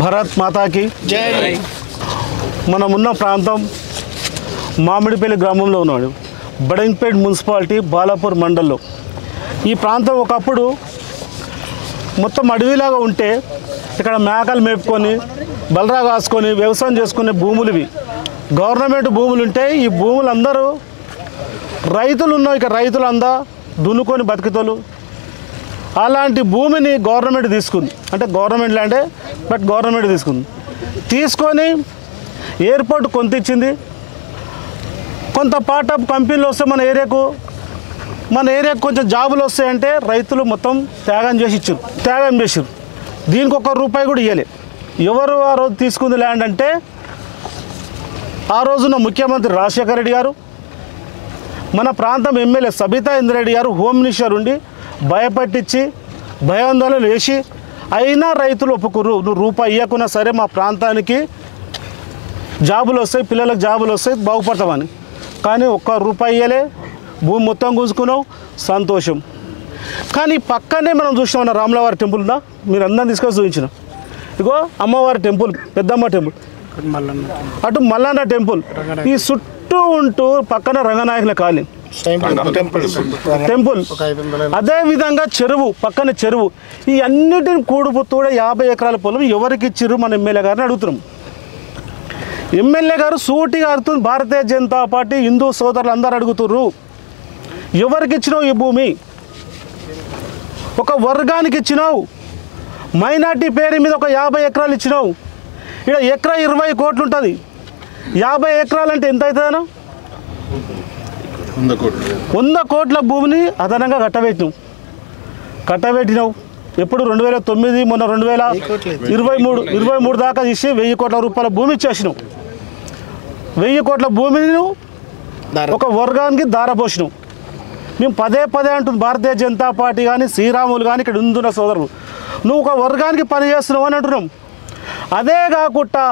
భారత్ మాతాకి జై. మనం ఉన్న ప్రాంతం మామిడిపల్లి గ్రామంలో ఉన్నాడు. బడంగ్పేట్ మున్సిపాలిటీ బాలాపూర్ మండల్లో. ఈ ప్రాంతం ఒకప్పుడు మొత్తం అడవిలాగా ఉంటే ఇక్కడ మేకలు మేపుకొని బలరా కాసుకొని వ్యవసాయం చేసుకునే భూములు ఇవి. గవర్నమెంట్ భూములు ఉంటే ఈ భూములు అందరూ రైతులు ఉన్నాయి. ఇక్కడ రైతులు అందా దున్నుకొని బతికితోలు. అలాంటి భూమిని గవర్నమెంట్ తీసుకుంది. అంటే గవర్నమెంట్ ల్యాండే, బట్ గవర్నమెంట్ తీసుకొని ఎయిర్పోర్ట్ కొంత ఇచ్చింది. కొంత పార్ట్ ఆఫ్ కంపెనీలు వస్తే మన ఏరియాకు కొంచెం జాబులు వస్తాయంటే రైతులు మొత్తం త్యాగం చేసిర్రు. దీనికి ₹1 కూడా ఇవ్వలే. ఎవరు ఆ రోజు తీసుకుంది ల్యాండ్ అంటే ఆ రోజున ముఖ్యమంత్రి రాజశేఖర రెడ్డి గారు, మన ప్రాంతం ఎమ్మెల్యే సబితా ఇంద్రారెడ్డి గారు హోమ్ మినిస్టర్ ఉండి భయపట్టించి భయాందోళన వేసి అయినా రైతులు ఒప్పుకుర్రు. నువ్వు రూపాయి ఇవ్వకున్నా సరే మా ప్రాంతానికి జాబులు వస్తాయి, పిల్లలకు జాబులు వస్తాయి, బాగుపడతామని. కానీ ₹1 ఇవ్వలే. భూమి మొత్తం గుంజుకున్నావు, సంతోషం. కానీ పక్కనే మనం చూసినాం రాములవారి టెంపుల్ ఉందా, మీరు అందరం తీసుకొని చూపించిన. ఇగో అమ్మవారి టెంపుల్, పెద్దమ్మ టెంపుల్, అటు మల్లన్న టెంపుల్, ఈ చుట్టూ ఉంటూ పక్కన రంగనాయకుల కాలనీ టెంపుల్, అదేవిధంగా చెరువు, పక్కన చెరువు. ఈ అన్నిటిని కూడుపుతూడే 50 ఎకరాల పొలం ఎవరికి ఇచ్చిర్రు మన ఎమ్మెల్యే గారిని అడుగుతున్నాం. ఎమ్మెల్యే గారు సూటిగా అడుగుతుంది. భారతీయ జనతా పార్టీ హిందూ సోదరులు అందరూ అడుగుతుర్రు, ఎవరికి ఇచ్చినావు ఈ భూమి? ఒక వర్గానికి ఇచ్చినావు. మైనార్టీ పేరు మీద ఒక 50 ఎకరాలు ఇచ్చినావు. ఇక్కడ ఎకరా 20 కోట్లు ఉంటుంది. 50 ఎకరాలు అంటే ఎంత అవుతుందన్నా? 100 కోట్ల భూమిని అదనంగా కట్టబెట్టినావు. ఎప్పుడు 2009, మొన్న 2023 దాకా తీసి ₹1000 కోట్ల భూమి ఇచ్చేసినావు. 1000 కోట్ల భూమిని ఒక వర్గానికి దారపోసినావు. మేము పదే అంటుంది భారతీయ జనతా పార్టీ కానీ శ్రీరాములు కానీ ఇక్కడ ఉంటున్న సోదరులు, నువ్వు ఒక వర్గానికి పని చేస్తున్నావు అని అంటున్నాం. అదే కాకుండా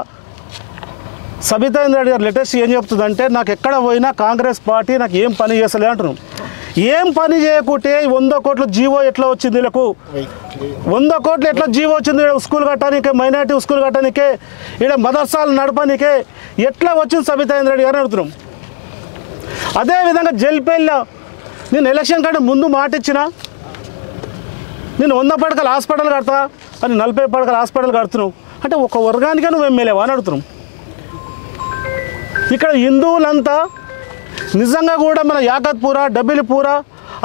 సబితా ఇంద్రారెడ్డి గారు లేటెస్ట్ ఏం చెప్తుందంటే, నాకు ఎక్కడ పోయినా కాంగ్రెస్ పార్టీ నాకు ఏం పని చేస్తలే అంటున్నాం. ఏం పని చేయకుంటే 100 కోట్ల జీవో ఎట్లా వచ్చింది? వీళ్ళకు 100 కోట్లు ఎట్లా జీవో వచ్చింది? స్కూల్ కట్టడానికే, మైనార్టీ స్కూల్ కట్టడానికే, ఇక్కడ మదర్సాలు నడపడానికే ఎట్లా వచ్చింది సబితా ఇంద్రారెడ్డి గారు అడుగుతున్నాం. అదేవిధంగా జల్పేళ్ళ నేను ఎలక్షన్ కంటే ముందు మాట ఇచ్చిన, నేను 100 పడకల హాస్పిటల్ కడతా అని 40 పడకల హాస్పిటల్ కడుతున్నావు. అంటే ఒక వర్గానికే నువ్వు ఎమ్మెల్యేవా అని అడుగుతున్నాం. ఇక్కడ హిందువులంతా నిజంగా కూడా మన యాకత్పూర, డబిలిపూర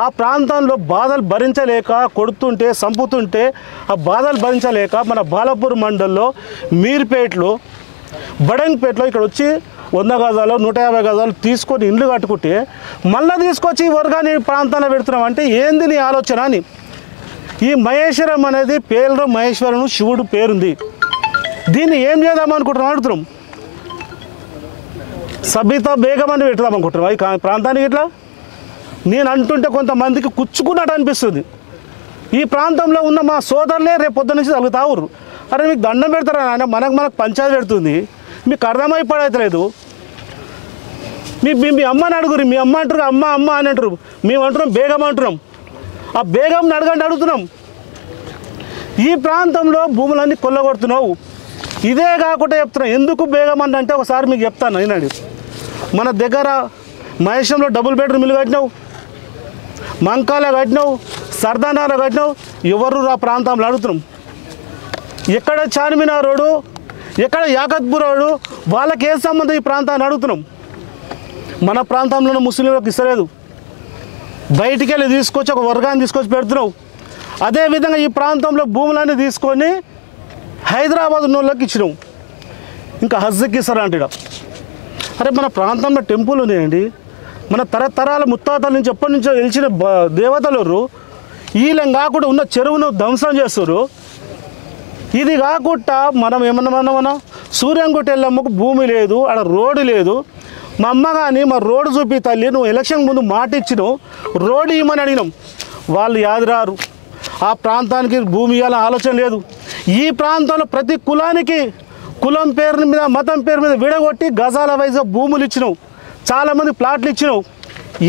ఆ ప్రాంతంలో బాధలు భరించలేక, కొడుతుంటే చంపుతుంటే ఆ బాధలు భరించలేక మన బాలాపూర్ మండల్లో మీర్పేటలో, బడంగ్పేటలో ఇక్కడ వచ్చి 100 గజాలు 150 గజాలు తీసుకొని ఇండ్లు కట్టుకుంటే మళ్ళీ తీసుకొచ్చి ఈ వర్గాన్ని ప్రాంతాల్లో పెడుతున్నాం. అంటే ఏంది నీ ఆలోచన అని. ఈ మహేశ్వరం అనేది పేరులో మహేశ్వరం శివుడు పేరుంది. దీన్ని ఏం చేద్దాం అనుకుంటున్నాం అడుగుతున్నాం. సబితా బేగం అని పెడదాం అనుకుంటున్నాం ఈ ప్రాంతానికి. ఇట్లా నేను అంటుంటే కొంతమందికి కుచ్చుకున్నట్టు అనిపిస్తుంది. ఈ ప్రాంతంలో ఉన్న మా సోదరులే రేపు పొద్దు నుంచి తగులుతావురు. అరే మీకు దండం పెడతారా ఆయన, మనకు పంచాయతీ పెడుతుంది, మీకు అర్థమైపడలేదు. మీ అమ్మని అడుగురు, మీ అమ్మ అంటారు అమ్మ అని అంటారు, మేము అంటున్నాం బేగం అంటున్నాం. ఆ బేగంని అడగండి అడుగుతున్నాం. ఈ ప్రాంతంలో భూములన్నీ కొల్లగొడుతున్నావు. ఇదే కాకుండా చెప్తున్నాం. ఎందుకు బేగం అంటే ఒకసారి మీకు చెప్తాను వినండి. మన దగ్గర మహేశ్వరంలో డబుల్ బెడ్రూమ్ ఇల్లు కట్టినావు, మంకాలో కట్టినావు, సర్దానాలో కట్టినావు. ఎవరు ఆ ప్రాంతంలో అడుగుతున్నాం. ఎక్కడ చార్మినార్ రోడ్డు, ఎక్కడ యాకత్పూర్ రోడ్డు, వాళ్ళకి ఏ సంబంధం ఈ ప్రాంతాన్ని అడుగుతున్నాం. మన ప్రాంతంలోనే ముస్లింలకు ఇస్తలేదు, బయటికి వెళ్ళి తీసుకొచ్చి ఒక వర్గాన్ని తీసుకొచ్చి పెడుతున్నావు. అదేవిధంగా ఈ ప్రాంతంలో భూములన్నీ తీసుకొని హైదరాబాద్ ఉన్నోళ్ళకి ఇచ్చినావు. ఇంకా హజ్కి ఇస్తారా అంటే, అరే మన ప్రాంతంలో టెంపుల్ ఉన్నాయండి, మన తరతరాల ముత్తాతల నుంచి ఎప్పటి నుంచో గెలిచిన దేవతలు. వీళ్ళని కాకుండా ఉన్న చెరువును ధ్వంసం చేస్తారు. ఇది కాకుండా మనం ఏమన్నా సూర్యంగుట్ట ఎల్లమ్మకు భూమి లేదు, ఆడ రోడ్డు లేదు. మా అమ్మ కానీ మా రోడ్డు చూపి తల్లి, నువ్వు ఎలక్షన్ ముందు మాట ఇచ్చినావు, రోడ్డు ఇవ్వమని అడిగినాం. వాళ్ళు యాదిరారు. ఆ ప్రాంతానికి భూమి ఇవ్వాలని ఆలోచన లేదు. ఈ ప్రాంతంలో ప్రతి కులానికి కులం పేరు మీద, మతం పేరు మీద విడగొట్టి గజాల వైజ్గా భూములు ఇచ్చినావు. చాలామంది ప్లాట్లు ఇచ్చినావు.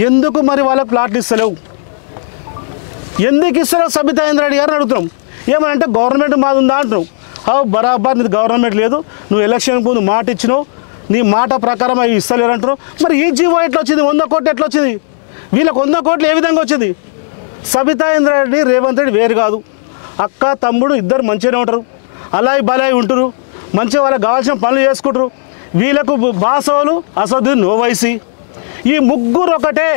ఎందుకు మరి వాళ్ళకు ప్లాట్లు ఇస్తలేవు? ఎందుకు ఇస్తలేవు సబితా ఇంద్రారెడ్డి గారిని అడుగుతున్నాం. ఏమనంటే గవర్నమెంట్ మాది ఉందా అంటున్నావు. బరాబర్ నీది గవర్నమెంట్ లేదు, నువ్వు ఎలక్షన్కి ముందు మాట ఇచ్చినావు, నీ మాట ప్రకారం అవి ఇస్తలేరు అంటారు. మరి ఈ జీవో ఎట్లా వచ్చింది? 100 కోట్లు ఎట్లా వచ్చింది? వీళ్ళకి 100 కోట్లు ఏ విధంగా వచ్చింది? సబితా ఇంద్రారెడ్డి రేవంత్ రెడ్డి వేరు కాదు, అక్క తమ్ముడు ఇద్దరు మంచిగానే ఉంటారు, అలాయి బలాయి ఉంటారు, మంచిగా వాళ్ళకి కావాల్సిన పనులు చేసుకుంటారు. వీళ్ళకు బాసోలు అసదుద్దీన్ ఓవైసీ ఈ ముగ్గురు ఒకటే.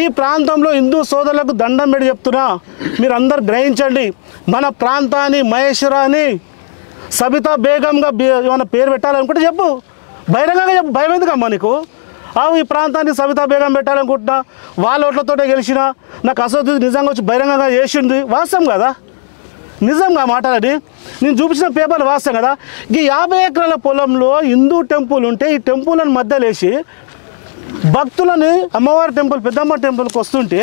ఈ ప్రాంతంలో హిందూ సోదరులకు దండం పెట్టి చెప్తున్నా, మీరు అందరు గ్రహించండి. మన ప్రాంతాన్ని మహేశ్వరాన్ని సబితా బేగంగా ఏమైనా పేరు పెట్టాలనుకుంటే చెప్పు, బహిరంగంగా చెప్పు. భయం ఎందుకమ్మా నీకు? ఈ ప్రాంతాన్ని సబితా బేగం పెట్టాలనుకుంటున్నా, వాళ్ళ ఓట్లతోటే గెలిచినా, నాకు అసదుద్దీన్ నిజంగా వచ్చి బహిరంగంగా చేసింది వాస్తవం కదా, నిజంగా మాట్లాడి నేను చూపించిన పేపర్లు వాస్తవం కదా. ఈ 50 ఎకరాల పొలంలో హిందూ టెంపుల్ ఉంటే ఈ టెంపుల్ని మధ్యలేసి భక్తులని అమ్మవారి టెంపుల్ పెద్దమ్మ టెంపుల్కి వస్తుంటే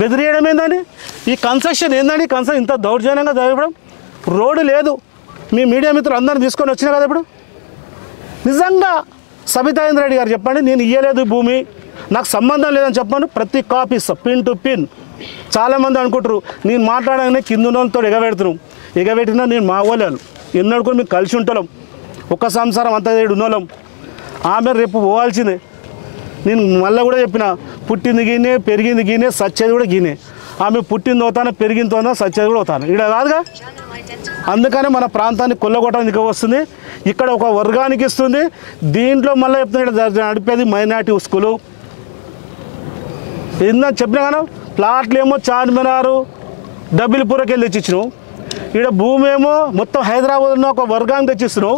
బెదిరియడం ఏందని? ఈ కన్స్ట్రక్షన్ ఏందని? కన్స్ట్రక్షన్ ఇంత దౌర్జన్యంగా జరగడం, రోడ్డు లేదు. మీ మీడియా మిత్రులు అందరిని తీసుకొని వచ్చినా కదా ఇప్పుడు. నిజంగా సబితా ఇంద్రారెడ్డి గారు చెప్పండి, నేను ఇయ్యలేదు భూమి, నాకు సంబంధం లేదని చెప్పాను, ప్రతి కాపీ పిన్ టు పిన్. చాలామంది అనుకుంటారు నేను మాట్లాడగానే కింద ఉన్నతో ఎగబెట్టినా నేను మా వాళ్ళను ఎన్నడూ కూడా మీకు కలిసి ఉంటాం, ఒక్క సంసారం అంత 7 ఉన్నోళ్ళం. ఆమె రేపు పోవాల్సిందే. నేను మళ్ళీ కూడా చెప్పిన, పుట్టింది గీనే, పెరిగింది గీనే, సచ్చేది కూడా గీనే. ఆమె పుట్టింది అవుతాను, పెరిగింది అవుతాను, సచ్చేది కూడా అవుతాను, ఇక్కడ కాదుగా. అందుకనే మన ప్రాంతాన్ని కొల్లగొట్టడానికి వస్తుంది, ఇక్కడ ఒక వర్గానికి ఇస్తుంది. దీంట్లో మళ్ళీ చెప్తున్నా నడిపేది మైనార్టీ స్కూలు. ఏందని చెప్పినా కానీ ప్లాట్లు ఏమో చార్మినారు డబ్బిలిపురకి వెళ్ళి తెచ్చిచ్చినావు, ఇక్కడ భూమి ఏమో మొత్తం హైదరాబాద్ ఉన్న ఒక వర్గానికి తెచ్చిస్తున్నావు.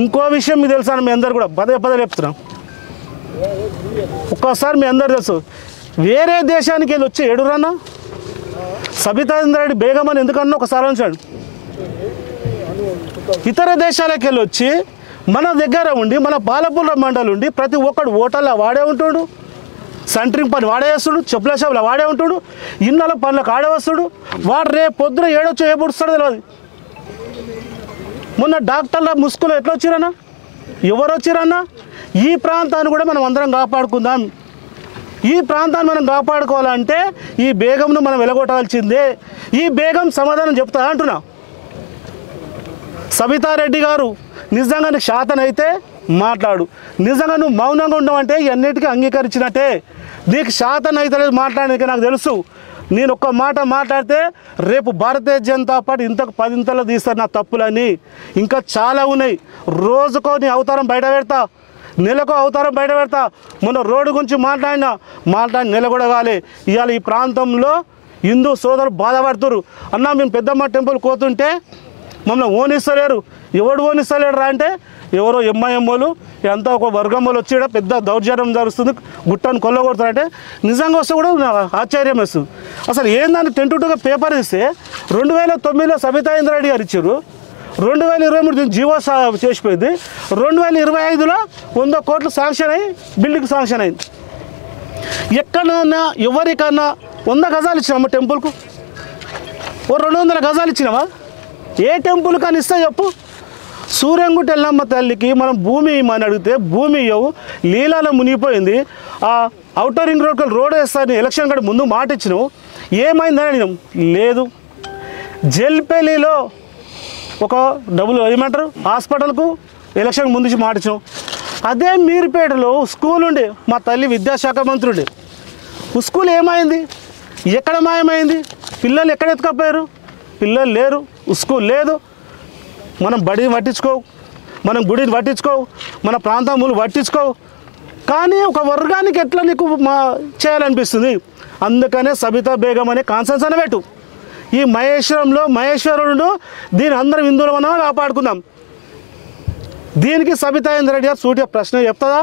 ఇంకో విషయం మీకు తెలుసా, మీ అందరు కూడా పదే చెప్తున్నాం, ఒక్కసారి మీ అందరు తెలుసు, వేరే దేశానికి వెళ్ళి వచ్చి ఏడురన్నా సబితా ఇంద్రారెడ్డి బేగం అని ఎందుకన్నా ఒకసారి ఉంచాడు. ఇతర దేశాలకు వెళ్ళి వచ్చి మన దగ్గర ఉండి, మన బాలపూర్ మండలి ఉండి ప్రతి ఒక్కడు ఓటర్లో వాడే ఉంటాడు, సెంటరింగ్ పని వాడే వేస్తాడు, చెప్పుల షాపులో వాడే ఉంటాడు, ఇళ్ళ పనులకు ఆడే వస్తాడు. వాడు రేపు పొద్దున ఏడొచ్చో ఏ పుడుస్తాడో తెలియదు. మొన్న డాక్టర్ల ముసుగులో ఎట్లా వచ్చిరన్నా, ఎవరు వచ్చిరన్నా? ఈ ప్రాంతాన్ని కూడా మనం అందరం కాపాడుకుందాం. ఈ ప్రాంతాన్ని మనం కాపాడుకోవాలంటే ఈ బేగంను మనం వెలగొట్టాల్సిందే. ఈ బేగం సమాధానం చెప్తా అంటున్నా. సబితారెడ్డి గారు నిజంగా నీకు శాతనైతే మాట్లాడు, నిజంగా నువ్వు మౌనంగా ఉండవంటే అన్నిటికీ అంగీకరించినట్టే. నీకు శాతనైతే లేదు మాట్లాడడానికి, నాకు తెలుసు. నేను ఒక్క మాట మాట్లాడితే రేపు భారతీయ జనతా పార్టీ ఇంతకు 10 ఇంతలు తీస్తారు నా తప్పులని. ఇంకా చాలా ఉన్నాయి. రోజుకో నీ అవతారం బయట పెడతా, నెలకు అవతారం బయట పెడతా. మొన్న రోడ్డు గురించి మాట్లాడి నెల కూడా కాలే. ఇవాళ ఈ ప్రాంతంలో హిందూ సోదరులు బాధపడుతున్నారు. అన్న మేము పెద్దమ్మ టెంపుల్ పోతుంటే మమ్మల్ని ఓనిస్తలేరు. ఎవడు ఓనిస్తలేడు రా అంటే ఎవరో ఎంఐఎంఓలు అంతా ఒక వర్గం వాళ్ళు వచ్చి పెద్ద దౌర్జన్యం జరుగుతుంది, గుట్టను కొల్లగొడతారంటే నిజంగా వస్తే కూడా ఆశ్చర్యం వేస్తుంది. అసలు ఏందని టెంటుగా పేపర్ ఇస్తే 2009లో సబితా ఇంద్రారెడ్డి గారు ఇచ్చారు, 2023 జీవో చేసిపోయింది, 2025లో 100 కోట్లు శాంక్షన్ అయ్యి బిల్డింగ్ శాంక్షన్ అయింది. ఎక్కడన్నా ఎవరికన్నా 100 గజాలు ఇచ్చినామా టెంపుల్కు? 200 గజాలు ఇచ్చినావా? ఏ టెంపుల్ కానీ ఇస్తే చెప్పు. సూర్యంగుట్ట ఎల్లమ్మ తల్లికి మనం భూమి ఇమ్మని అడిగితే భూమి ఇవ్వవు, లీలాలో మునిగిపోయింది. ఆ అవుటర్ రింగ్ రోడ్ వేస్తాను ఎలక్షన్ కంటే ముందు మాట ఇచ్చినావు, ఏమైందని అడిగినాం, లేదు. జల్పల్లిలో ఒక ఏమంటారు హాస్పిటల్కు ఎలక్షన్ ముందు మాట ఇచ్చినావు. అదే మీర్పేటలో స్కూల్ ఉండే, మా తల్లి విద్యాశాఖ మంత్రి ఉండే, స్కూల్ ఏమైంది? ఎక్కడ మాయమైంది? పిల్లలు ఎక్కడ ఎత్తుకపోయారు? పిల్లలు లేరు, స్కూల్ లేదు. మనం బడిని పట్టించుకోవు, మనం గుడిని పట్టించుకోవు, మన ప్రాంతములు పట్టించుకోవు. కానీ ఒక వర్గానికి ఎట్లా నీకు చేయాలనిపిస్తుంది. అందుకనే సబితా బేగం అనే కాన్సెన్స్ అని పెట్టు. ఈ మహేశ్వరుడు దీని అందరం హిందువులమన్నా కాపాడుకుందాం. దీనికి సబితా ఇంద్రారెడ్డి గారు సూటిగా ప్రశ్న చెప్తుందా?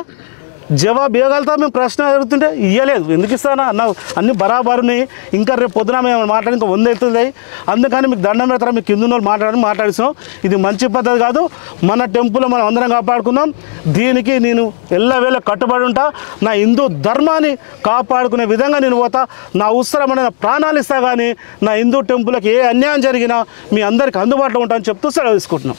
జవాబు ఇవ్వగలుగుతా? మేము ప్రశ్న అడుగుతుంటే ఇవ్వలేదు. ఎందుకు ఇస్తానా అన్న? అన్ని బరాబరుని ఇంకా రేపు పొద్దున మేము మాట్లాడి ఇంకా 100 అవుతుంది. అందుకని మీకు దండం పెడతారా, మీకు కింద మాట్లాడిస్తున్నాం. ఇది మంచి పద్ధతి కాదు. మన టెంపుల్ మనం అందరం కాపాడుకుందాం. దీనికి నేను ఎల్లవేళ కట్టుబడి ఉంటా. నా హిందూ ధర్మాన్ని కాపాడుకునే విధంగా నేను పోతా. నా ఉత్సరమైన ప్రాణాలు ఇస్తా, కానీ నా హిందూ టెంపుల్కి ఏ అన్యాయం జరిగినా మీ అందరికీ అందుబాటులో ఉంటానని చెప్తూ సెలవు తీసుకుంటున్నాం.